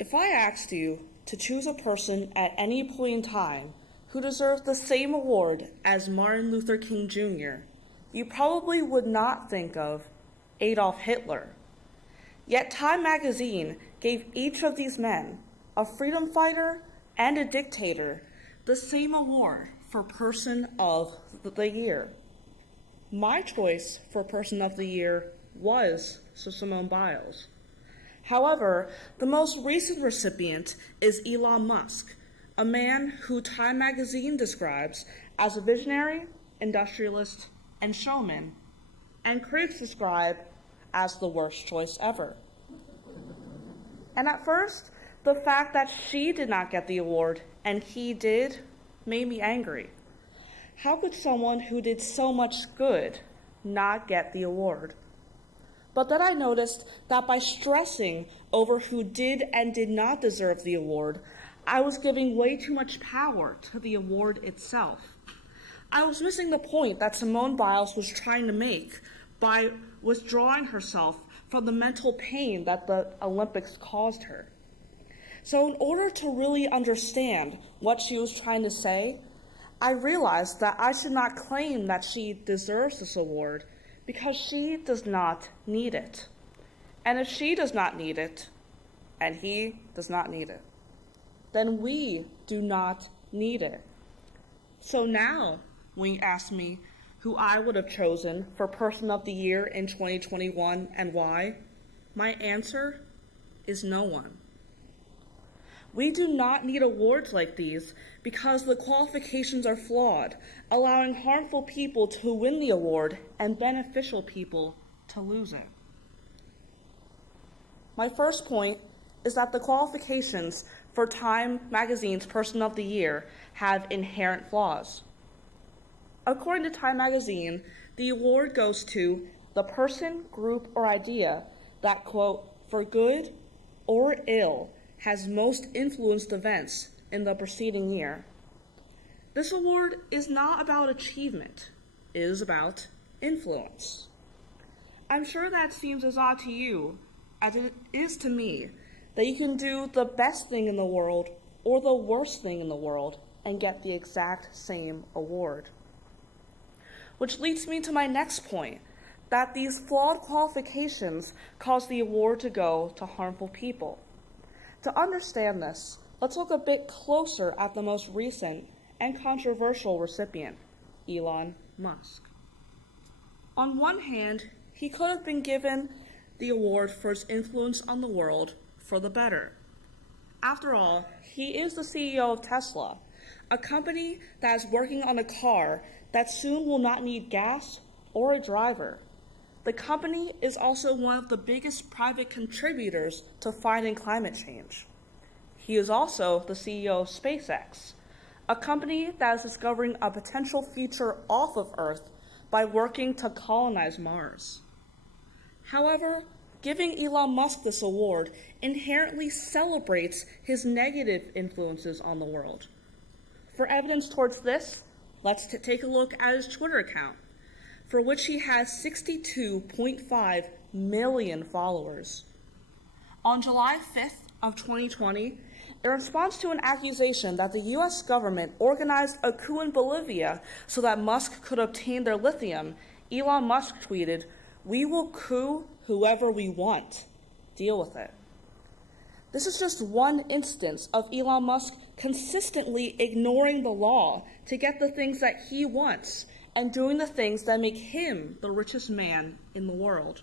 If I asked you to choose a person at any point in time who deserves the same award as Martin Luther King Jr., you probably would not think of Adolf Hitler. Yet Time magazine gave each of these men, a freedom fighter and a dictator, the same award for Person of the Year. My choice for Person of the Year was Simone Biles. However, the most recent recipient is Elon Musk, a man who Time magazine describes as a visionary, industrialist, and showman, and critics describe as the worst choice ever. And at first, the fact that she did not get the award and he did made me angry. How could someone who did so much good not get the award? But then I noticed that by stressing over who did and did not deserve the award, I was giving way too much power to the award itself. I was missing the point that Simone Biles was trying to make by withdrawing herself from the mental pain that the Olympics caused her. So in order to really understand what she was trying to say, I realized that I should not claim that she deserves this award because she does not need it. And if she does not need it, and he does not need it, then we do not need it. So now, when you ask me who I would have chosen for Person of the Year in 2021 and why, my answer is no one. We do not need awards like these because the qualifications are flawed, allowing harmful people to win the award and beneficial people to lose it. My first point is that the qualifications for Time magazine's Person of the Year have inherent flaws. According to Time magazine, the award goes to the person, group, or idea that, quote, for good or ill, has most influenced events in the preceding year. This award is not about achievement, it is about influence. I'm sure that seems as odd to you as it is to me, that you can do the best thing in the world or the worst thing in the world and get the exact same award. Which leads me to my next point, that these flawed qualifications cause the award to go to harmful people. To understand this, let's look a bit closer at the most recent and controversial recipient, Elon Musk. On one hand, he could have been given the award for his influence on the world for the better. After all, he is the CEO of Tesla, a company that is working on a car that soon will not need gas or a driver. The company is also one of the biggest private contributors to fighting climate change. He is also the CEO of SpaceX, a company that is discovering a potential future off of Earth by working to colonize Mars. However, giving Elon Musk this award inherently celebrates his negative influences on the world. For evidence towards this, let's take a look at his Twitter account, for which he has 62.5 million followers. On July 5th of 2020, in response to an accusation that the US government organized a coup in Bolivia so that Musk could obtain their lithium, Elon Musk tweeted, "We will coup whoever we want. Deal with it." This is just one instance of Elon Musk consistently ignoring the law to get the things that he wants and doing the things that make him the richest man in the world.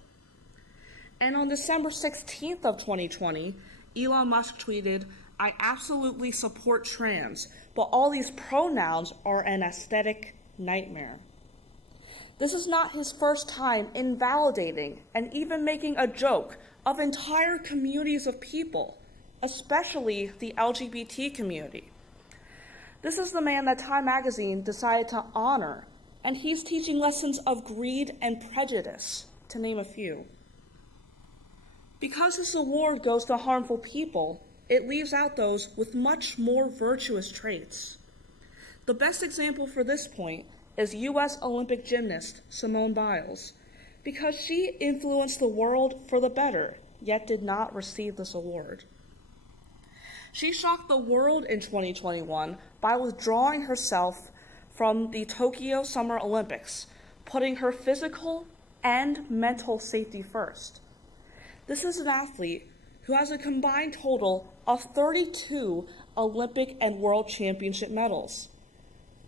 And on December 16th of 2020, Elon Musk tweeted, "I absolutely support trans, but all these pronouns are an aesthetic nightmare." This is not his first time invalidating and even making a joke of entire communities of people, especially the LGBT community. This is the man that Time magazine decided to honor, and he's teaching lessons of greed and prejudice, to name a few. Because this award goes to harmful people, it leaves out those with much more virtuous traits. The best example for this point is U.S. Olympic gymnast Simone Biles, because she influenced the world for the better, yet did not receive this award. She shocked the world in 2021 by withdrawing herself from the Tokyo Summer Olympics, putting her physical and mental safety first. This is an athlete who has a combined total of 32 Olympic and World Championship medals.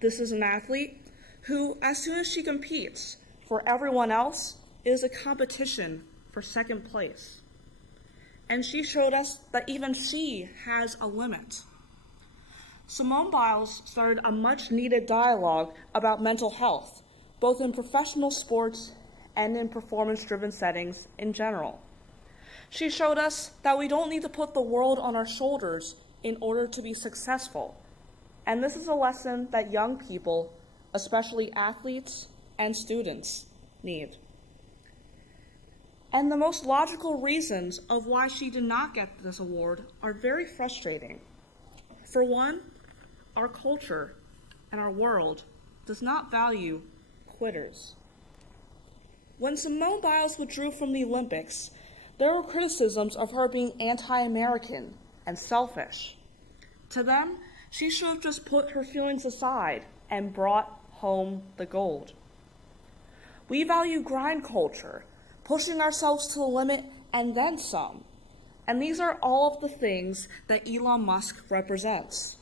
This is an athlete who, as soon as she competes, for everyone else, it is a competition for second place. And she showed us that even she has a limit. Simone Biles started a much-needed dialogue about mental health, both in professional sports and in performance-driven settings in general. She showed us that we don't need to put the world on our shoulders in order to be successful. And this is a lesson that young people, especially athletes and students, need. And the most logical reasons of why she did not get this award are very frustrating. For one, our culture and our world does not value quitters. When Simone Biles withdrew from the Olympics, there were criticisms of her being anti-American and selfish. To them, she should have just put her feelings aside and brought home the gold. We value grind culture, pushing ourselves to the limit and then some. And these are all of the things that Elon Musk represents.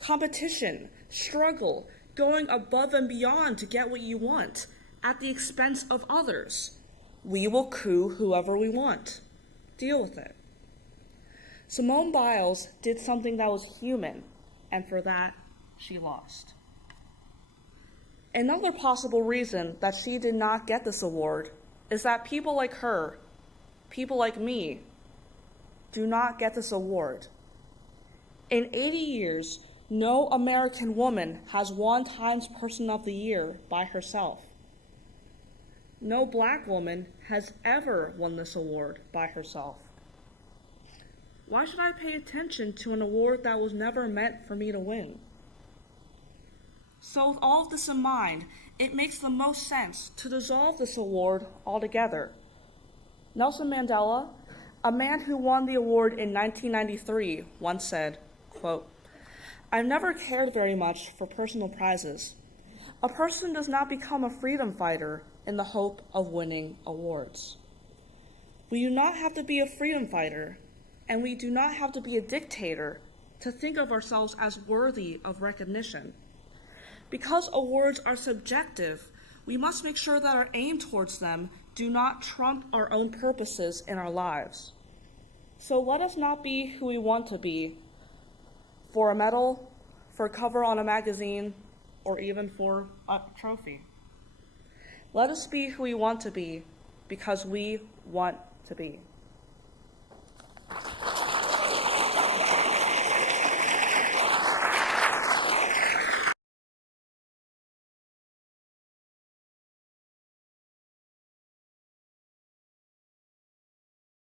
Competition, struggle, going above and beyond to get what you want at the expense of others. We will coup whoever we want. Deal with it. Simone Biles did something that was human, and for that, she lost. Another possible reason that she did not get this award is that people like her, people like me, do not get this award. In 80 years, no American woman has won Times Person of the Year by herself. No Black woman has ever won this award by herself. Why should I pay attention to an award that was never meant for me to win? So with all of this in mind, it makes the most sense to dissolve this award altogether. Nelson Mandela, a man who won the award in 1993, once said, quote, "I've never cared very much for personal prizes. A person does not become a freedom fighter in the hope of winning awards." We do not have to be a freedom fighter, and we do not have to be a dictator to think of ourselves as worthy of recognition. Because awards are subjective, we must make sure that our aim towards them do not trump our own purposes in our lives. So let us not be who we want to be for a medal, for a cover on a magazine, or even for a trophy. Let us be who we want to be because we want to be.